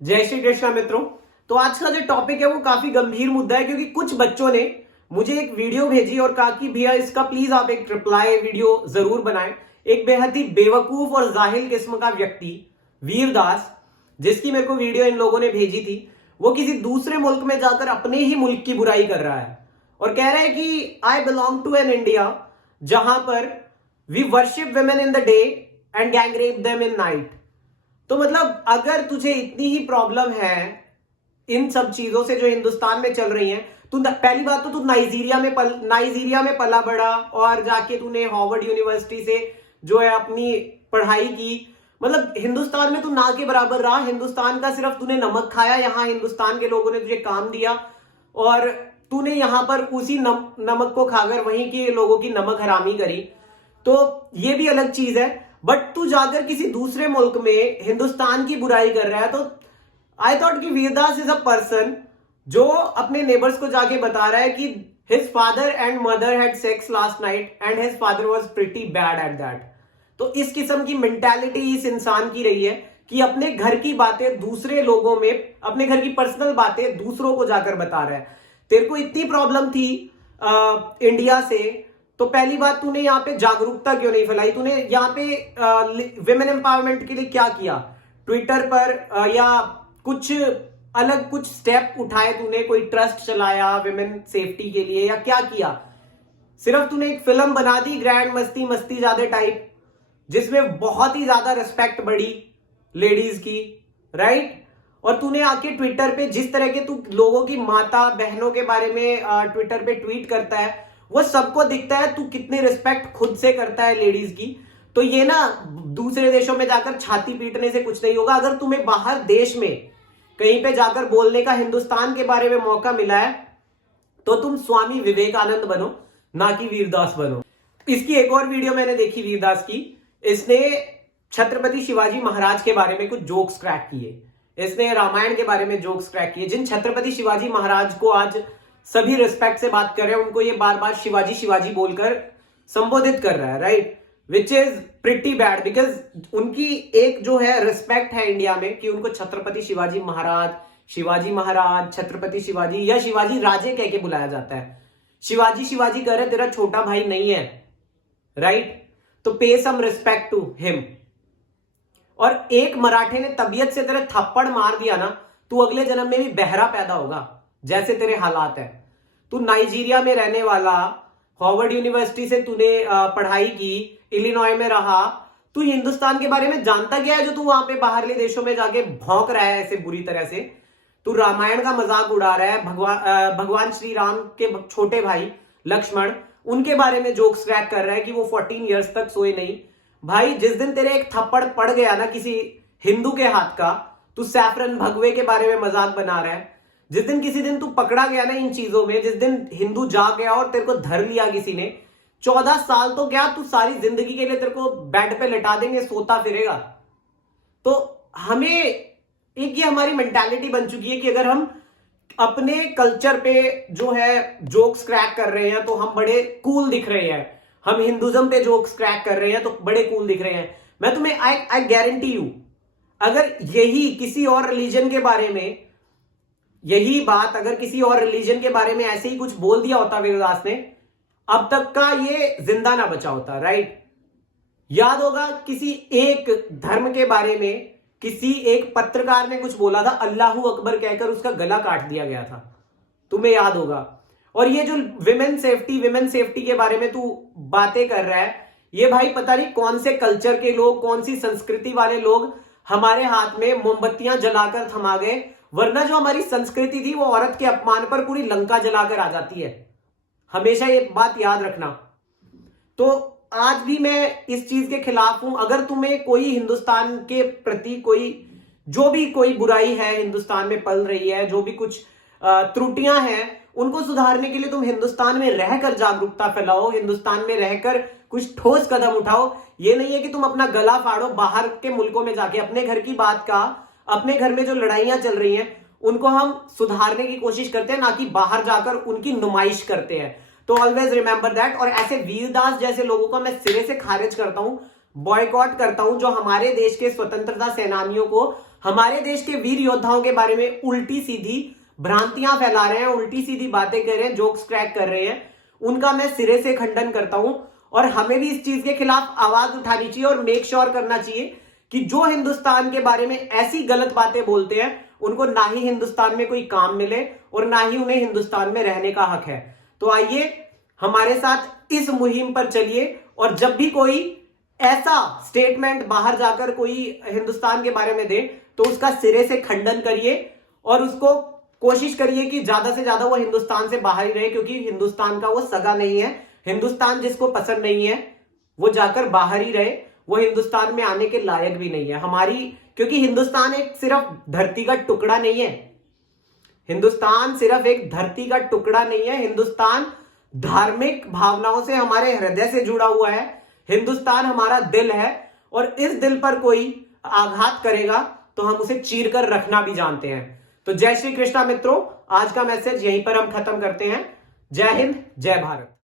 जय श्री कृष्णा मित्रों। तो आज का जो टॉपिक है वो काफी गंभीर मुद्दा है, क्योंकि कुछ बच्चों ने मुझे एक वीडियो भेजी और कहा कि भैया इसका प्लीज आप एक रिप्लाई वीडियो जरूर बनाएं। एक बेहद ही बेवकूफ और जाहिल किस्म का व्यक्ति वीरदास, जिसकी मेरे को वीडियो इन लोगों ने भेजी थी, वो किसी दूसरे मुल्क में जाकर अपने ही मुल्क की बुराई कर रहा है और कह रहा है कि I belong to an India जहां पर we worship women in the day and gang rape them in night. तो मतलब अगर तुझे इतनी ही प्रॉब्लम है इन सब चीजों से जो हिंदुस्तान में चल रही हैं, तू पहली बात तो तू नाइजीरिया में पला बड़ा और जाके तूने हार्वर्ड यूनिवर्सिटी से जो है अपनी पढ़ाई की। मतलब हिंदुस्तान में तू ना के बराबर रहा। हिंदुस्तान का सिर्फ तूने नमक खाया, यहाँ हिंदुस्तान के लोगों ने तुझे काम दिया और तूने यहां पर उसी नमक को खाकर वहीं के लोगों की नमक हरामी करी। तो ये भी अलग चीज है। बट तू जाकर किसी दूसरे मुल्क में हिंदुस्तान की बुराई कर रहा है। तो आई थॉट कि वीरदास इज अ पर्सन जो अपने नेबर्स को जाके बता रहा है कि his father and mother had sex last night and his father was pretty bad at that. तो इस किस्म की मेंटालिटी इस इंसान की रही है कि अपने घर की बातें दूसरे लोगों में, अपने घर की पर्सनल बातें दूसरों को जाकर बता रहा है। तेरे को इतनी प्रॉब्लम थी इंडिया से, तो पहली बात तूने यहाँ पे जागरूकता क्यों नहीं फैलाई? तूने यहाँ पे विमेन एम्पावरमेंट के लिए क्या किया? ट्विटर पर या कुछ अलग कुछ स्टेप उठाए तूने? कोई ट्रस्ट चलाया विमेन सेफ्टी के लिए या क्या किया? सिर्फ तूने एक फिल्म बना दी ग्रैंड मस्ती मस्ती ज्यादा टाइप, जिसमें बहुत ही ज्यादा रिस्पेक्ट बढ़ी लेडीज की, राइट? और तूने आके ट्विटर पे जिस तरह के तू लोगों की माता बहनों के बारे में ट्विटर पे ट्वीट करता है, वो सबको दिखता है तू कितनी रिस्पेक्ट खुद से करता है लेडीज की। तो ये ना दूसरे देशों में जाकर छाती पीटने से कुछ नहीं होगा। अगर तुम्हें बाहर देश में कहीं पे जाकर बोलने का हिंदुस्तान के बारे में मौका मिला है, तो तुम स्वामी विवेकानंद बनो, ना कि वीरदास बनो। इसकी एक और वीडियो मैंने देखी वीरदास की। इसने छत्रपति शिवाजी महाराज के बारे में कुछ जोक्स क्रैक किए, इसने रामायण के बारे में जोक्स क्रैक किए। जिन छत्रपति शिवाजी महाराज को आज सभी रिस्पेक्ट से बात कर रहे हैं, उनको ये बार बार शिवाजी शिवाजी बोलकर संबोधित कर रहा है, right? Which is pretty bad, because उनकी एक जो है रिस्पेक्ट है इंडिया में कि उनको छत्रपति शिवाजी महाराज, छत्रपति शिवाजी या शिवाजी राजे कह के बुलाया जाता है। शिवाजी शिवाजी कह रहे तेरा छोटा भाई नहीं है, राइट? तो पे सम रिस्पेक्ट टू हिम। और एक मराठे ने तबीयत से तेरे थप्पड़ मार दिया ना, तू अगले जन्म में भी बहरा पैदा होगा, जैसे तेरे हालात है। तू नाइजीरिया में रहने वाला, हार्वर्ड यूनिवर्सिटी से तूने पढ़ाई की, इलिनॉय में रहा, तू हिंदुस्तान के बारे में जानता क्या है जो तू वहां पे बाहरले देशों में जाके भौंक रहा है ऐसे बुरी तरह से? तू रामायण का मजाक उड़ा रहा है, भगवान श्री राम के छोटे भाई लक्ष्मण, उनके बारे में जोक्स क्रैक कर रहा है कि वो 14 ईयर्स तक सोए नहीं। भाई जिस दिन तेरे एक थप्पड़ पड़ गया ना किसी हिंदू के हाथ का, तू सैफरन भगवे के बारे में मजाक बना रहा है। जिस दिन किसी दिन तू पकड़ा गया ना इन चीजों में, जिस दिन हिंदू जाग गया और तेरे को धर लिया किसी ने, 14 साल तो क्या, तू सारी जिंदगी के लिए तेरे को बेड पे लेटा देंगे, सोता फिरेगा। तो हमें एक ये हमारी मेंटालिटी बन चुकी है कि अगर हम अपने कल्चर पे जो है जोक्स क्रैक कर रहे हैं तो हम बड़े कूल दिख रहे हैं। हम हिंदुज्म पे जोक्स क्रैक कर रहे हैं तो बड़े कूल दिख रहे हैं। मैं तुम्हें आई गारंटी यू, अगर यही किसी और रिलीजन के बारे में, यही बात अगर किसी और रिलीजन के बारे में ऐसे ही कुछ बोल दिया होता वीरदास ने, अब तक का ये जिंदा ना बचा होता, राइट? याद होगा किसी एक धर्म के बारे में किसी एक पत्रकार ने कुछ बोला था, अल्लाहू अकबर कहकर उसका गला काट दिया गया था, तुम्हें याद होगा। और ये जो विमेन सेफ्टी के बारे में तू बातें कर रहा है, ये भाई पता नहीं कौन से कल्चर के लोग, कौन सी संस्कृति वाले लोग हमारे हाथ में मोमबत्तियां जलाकर थमा गए, वरना जो हमारी संस्कृति थी वो औरत के अपमान पर पूरी लंका जलाकर आ जाती है। हमेशा ये बात याद रखना। तो आज भी मैं इस चीज के खिलाफ हूं। अगर तुम्हें कोई हिंदुस्तान के प्रति कोई बुराई है हिंदुस्तान में पल रही है, जो भी कुछ त्रुटियां हैं, उनको सुधारने के लिए तुम हिंदुस्तान में रहकर जागरूकता फैलाओ, हिंदुस्तान में रहकर कुछ ठोस कदम उठाओ। ये नहीं है कि तुम अपना गला फाड़ो बाहर के मुल्कों में जाके। अपने घर की बात का, अपने घर में जो लड़ाइयां चल रही हैं उनको हम सुधारने की कोशिश करते हैं, ना कि बाहर जाकर उनकी नुमाइश करते हैं। तो ऑलवेज रिमेंबर दैट। और ऐसे वीरदास जैसे लोगों को मैं सिरे से खारिज करता हूं, बॉयकॉट करता हूं, जो हमारे देश के स्वतंत्रता सेनानियों को हमारे देश के वीर योद्धाओं के बारे में उल्टी सीधी भ्रांतियां फैला रहे हैं, उल्टी सीधी बातें कर रहे हैं, जोक्स क्रैक कर रहे हैं, उनका मैं सिरे से खंडन करता हूं। और हमें भी इस चीज के खिलाफ आवाज उठानी चाहिए और मेक श्योर करना चाहिए कि जो हिंदुस्तान के बारे में ऐसी गलत बातें बोलते हैं उनको ना ही हिंदुस्तान में कोई काम मिले और ना ही उन्हें हिंदुस्तान में रहने का हक है। तो आइए हमारे साथ इस मुहिम पर चलिए और जब भी कोई ऐसा स्टेटमेंट बाहर जाकर कोई हिंदुस्तान के बारे में दे तो उसका सिरे से खंडन करिए और उसको कोशिश करिए कि ज्यादा से ज्यादा वो हिंदुस्तान से बाहर ही रहे, क्योंकि हिंदुस्तान का वो सगा नहीं है। हिंदुस्तान जिसको पसंद नहीं है वो जाकर बाहर ही रहे, वो हिंदुस्तान में आने के लायक भी नहीं है हमारी, क्योंकि हिंदुस्तान एक सिर्फ धरती का टुकड़ा नहीं है। हिंदुस्तान सिर्फ एक धरती का टुकड़ा नहीं है। हिंदुस्तान धार्मिक भावनाओं से हमारे हृदय से जुड़ा हुआ है। हिंदुस्तान हमारा दिल है और इस दिल पर कोई आघात करेगा तो हम उसे चीर कर रखना भी जानते हैं। तो जय श्री कृष्णा मित्रों, आज का मैसेज यहीं पर हम खत्म करते हैं। जय हिंद, जय भारत।